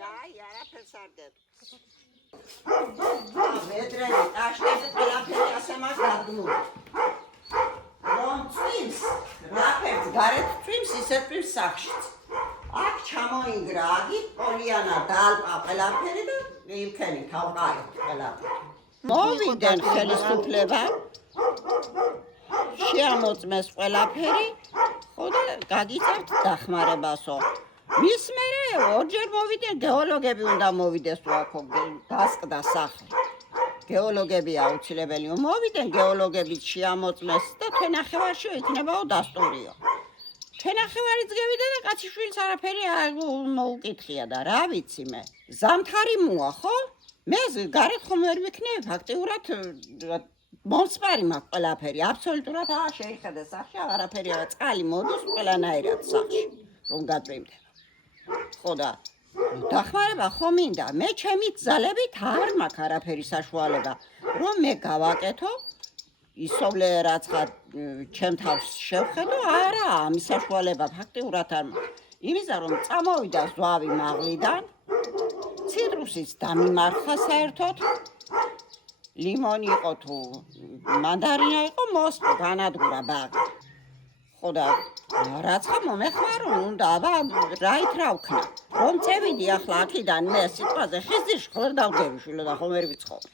აი, არაფერს არ გეტყვს. მედრენი, ტაშკენტი ყველაფერი ასე მას დადგმული. რომ წვიმს, რაფერს გარეთ წვიმს, ისე წვიმს სახლშიც. აქ ჩამოინგრა აგი, პოლიანა დაალყა ყველაფერი და იქენი თავყარეთ ყველაფერი. მოვიდნენ ხელისუფლება, შეამოწმეს ყველაფერი, ხო და გაგიწევთ დახმარებასო. მის მერე ორჯერ მოვიდნენ გეოლოგები უნდა მოვიდეს თუ აქ დასკდა სახლი. გეოლოგები აუცილებელი მოვიდნენ გეოლოგებიც შეამოწმეს და თვენახევარში იქნებაო დასტურიო. თვენახევარიც გევიდა და კაციშვილს არაფერი არ მოუკითხია და რა ვიცი მე. ზამთარი მოა ხო? მე გარეთ ხომ ვერ ვიქნები ფაქტიურად მომსპარი მაქვს ყველაფერი, აბსოლუტურად შეიხედა სახში აღარაფერია, წყალი მოდის ყველანაირად სახში, რომ გაწვიმდება. ხო და დახმარება ხო მინდა, მე ჩემი ძალებით არ მაქვს არაფერი საშუალება, რომ მე გავაკეთო, ისოვლე რაცხა ჩემ თავს შევხედო, არა, ამის საშუალება ფაქტიურად არ მაქვს. იმისა რომ წამოვიდა ზვავი მაღლიდან, ციტრუსიც დამიმარხა საერთოდ, ლიმონი იყო თუ მანდარინა იყო მოსპო განადგურა ბაღი. ხო და რაცხა მომეხმარო უნდა, აბა რაით რა ვქნა. რომ წევიდი ახლა აქიდან მე სიტყვაზე ხიზდირში ხო ვერ დავდები შვილო და ხომ ვერ ვიცხოვრებ.